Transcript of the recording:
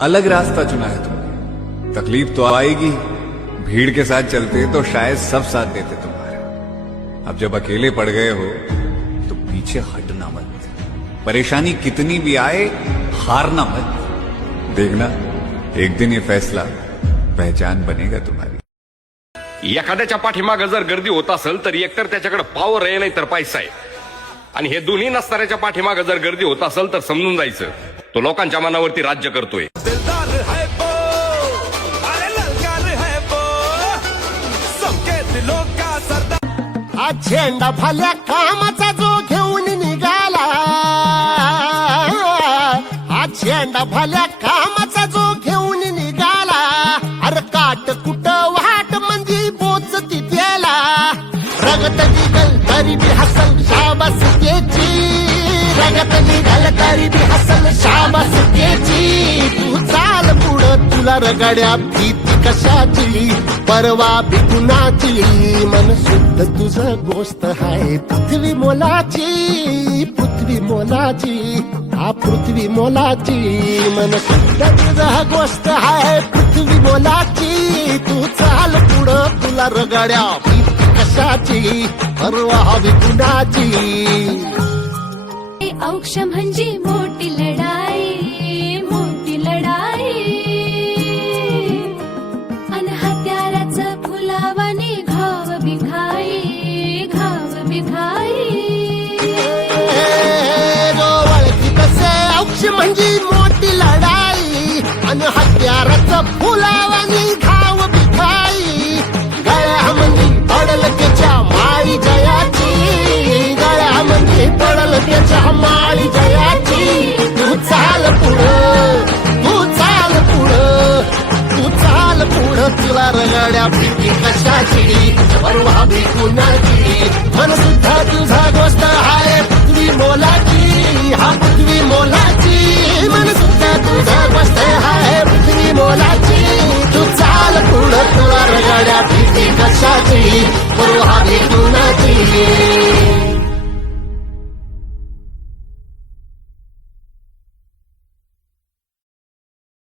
अलग रास्ता चुना है तुमने। तकलीफ तो आएगी, भीड़ के साथ चलते तो शायद सब साथ देते तुम्हारा। अब जब अकेले पड़ गए हो तो पीछे हटना मत। परेशानी कितनी भी आए हारना मत। देखना एक दिन ये फैसला पहचान बनेगा तुम्हारी। एखाद्याच्या पाठीमागे जर गर्दी होत असेल तर एकतर त्याच्याकडे पॉवर आहे नाही तर पैसा आहे, आणि हे दोन्ही नसणाऱ्याच्या पाठीमागे जर गर्दी होत असेल तर समजून जायचं तो लोकांच्या मनावरती राज्य करतोय। हा झेंडा भल्या कामाचा जो घेऊन निघाला, हा झेंडा भल्या कामाचा जो घेऊन निघाला, अरे काट कुट वाट मंदी बोचती त्याला, रगत निघल तरी बी हसल शाबास त्याची, रगत निघल तरी बी हसल शाबास त्याची। तू चाल पुढं तुला रगड्या भीती कशाची, परवा बी कुणाची, मन शुद्ध तुझं गोष्ट आहे पृथ्वी मोलाची, पृथ्वी मोलाची, हा पृथ्वी मोलाची, मन शुद्ध तुझं गोष्ट आहे पृथ्वी मोलाची। तू चाल पुढं तुला रगड्या भीती कशाची, परवा बी कुणाची। औक्ष म्हणजे मोठी लढाई, मोठी लढाई, अन हत्याराचं फुलावाने घाव बिघाई, घाव बिघाई। ओळखी कसे औक्ष म्हणजे मोठी लढाई, अन हत्याराचं फुलावाने घाव बिघाई। गळ्यामध्ये पडल त्याच्या माळी जयाची, गळ्यामध्ये पडल त्याच्या माळी जयाची। तू चाल पुढं, तू चाल पुढं, तू चाल पुढं, तुला रगड्या भीती कशाची, परवा भी कुणाची, मन सुद्धा तुझा गोष्ट आहे पृथ्वी मोलाची, हा पृथ्वी मोलाची, मन सुद्धा तुझा गोष्ट आहे पृथ्वी मोलाची। तू चाल पुढं तुला रगड्या भीती कशाची, परवा